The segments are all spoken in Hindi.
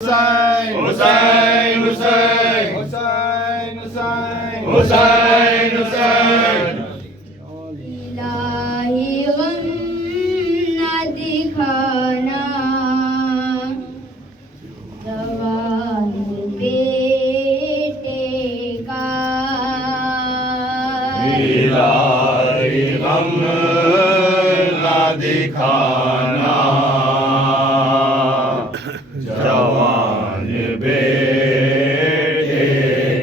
Hussein, Hussein, Hussein, Hussein, Hussein, Hussein, Hussein. इलाही गम न दिखाना जवान बेटे का इलाही गम न दिखाना जवान बेटे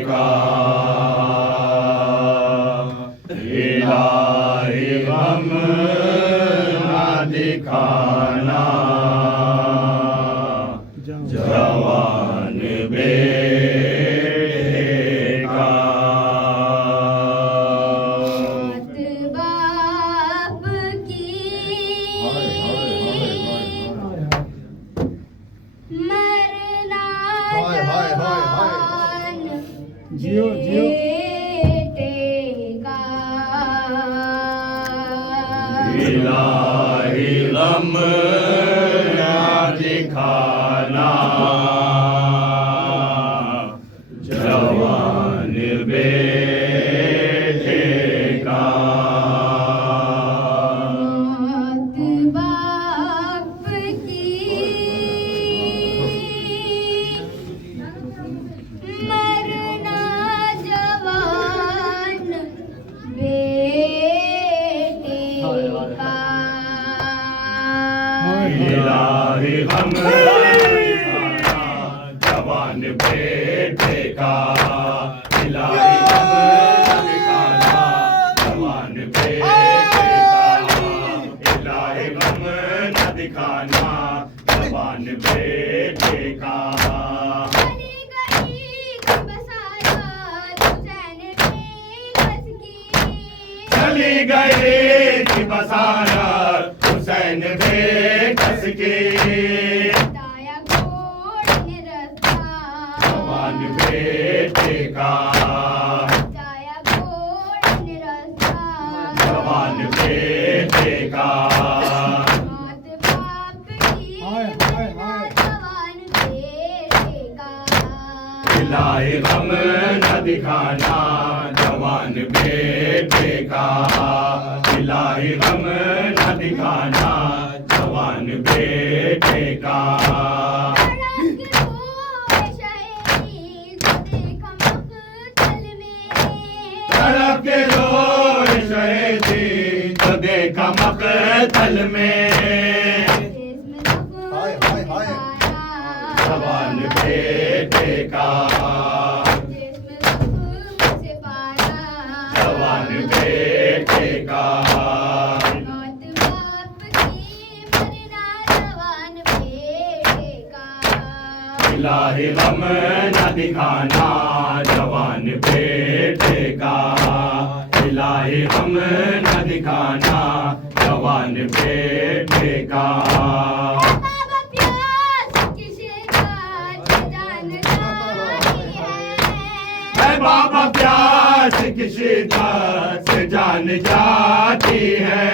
का। इलाही गम न दिखाना जवान बेटे का। बात बाप की मरना जवान बेटे का। इलाही गम न दिखाना जवान बेटे का। बात बाप की मरना जवान बेटे का। इलाही गम न दिखाना जवान बेटे का। इलाही गम न दिखाना जवान बेटे का। इलाही गम न दिखाना जवान बेटे का। चली गई बसात हुसैन में बस की। चली गई थी बसारत हुसैन बेकस की। ताया घोड़ ने रास्ता जवान बेटे का। ताया घोड़ ने रास्ता जवान बेटे का। मात बाप की मरना जवान बेटे का। इलाही गम न दिखाना जवान बेटे का। इलाही गम न दिखाना जवान बेटे का। तड़प के रोए शहीदी तो देखा मक़तल में। तड़प के रोए शहीदी तो देखा मक़तल में। जवान बेटे का। जवान बेटे का। इलाही गम न दिखाना जवान बेटे का। इलाही गम न दिखाना जवान बेटे का। है बाबा प्यास की शिद्दत से जान जाती है।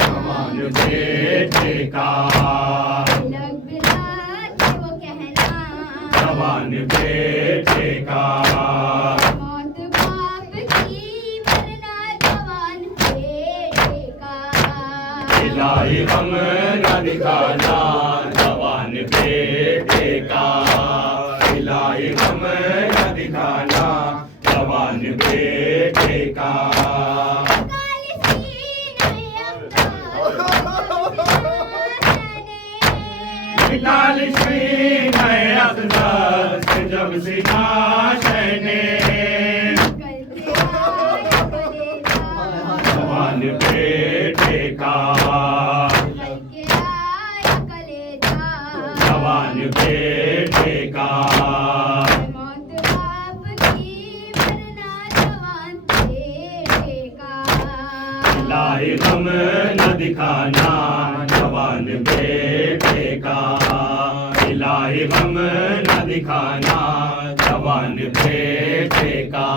जवान बेटे का। जवान बेटे का। इलाही गम न दिखाना जवान बेटे का। इलाही गम न दिखाना जवान बेटे का। निकाली सीन है अक़दस से जब सीना शहने। जवान बेटे का। जवान बेटे का। इलाही गम न दिखाना जवान बेटे का। इलाही गम न दिखाना जवान बेटे का।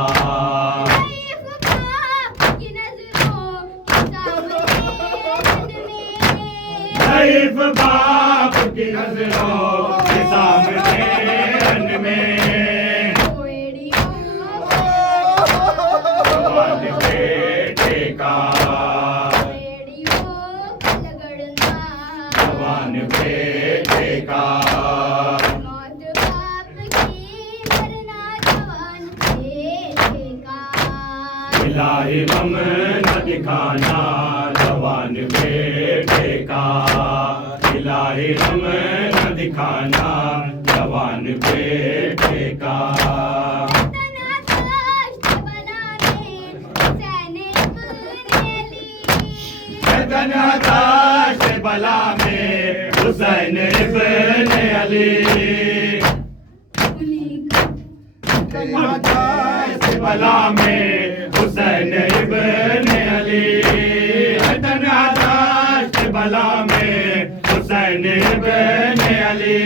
शरीफ सिर्फ बाप की नजरों के सामने रन में कोयड़ी जवान बेटे का कोयड़ी वो लगड़ना जवान बेटे का मौत बाप की मरना जवान बेटे का इलाही गम न दिखाना जवान बेटे का इलाही गम न दिखाना जवान बेटे का तना कष्ट बनाने सैनिक रेली जतन हताश बला में हुसैन इब्न अली हताश बला में हुसैन इब्न अली जतन हताश बला में हुसैन इब्न अली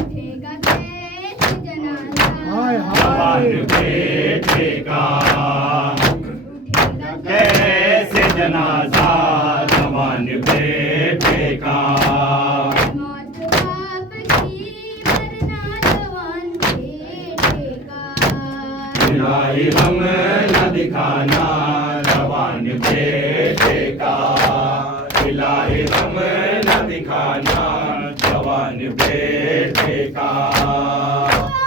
उठेगा कैसे जनाजा जवान बेटे का उठेगा कैसे जनाजा जवान बेटे का मौत बाप की मरना जवान बेटे का इलाही गम न दिखाना जवान बेटे का इलाही गम न दिखाना जवान बेटे का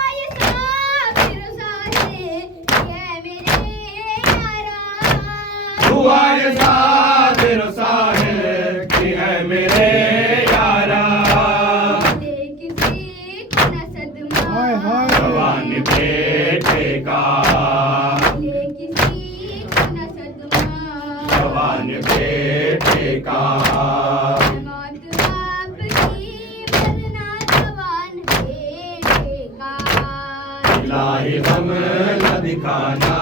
आए साबिर साहे ये मेरे यारा दुआए सादिर साहिब की है मेरे यारा दे किसी को न सदमा जवान बेटे का ले किसी को न सदमा जवान बेटे का मौत बाप की मरना जवान बेटे का इलाही गम न दिखाना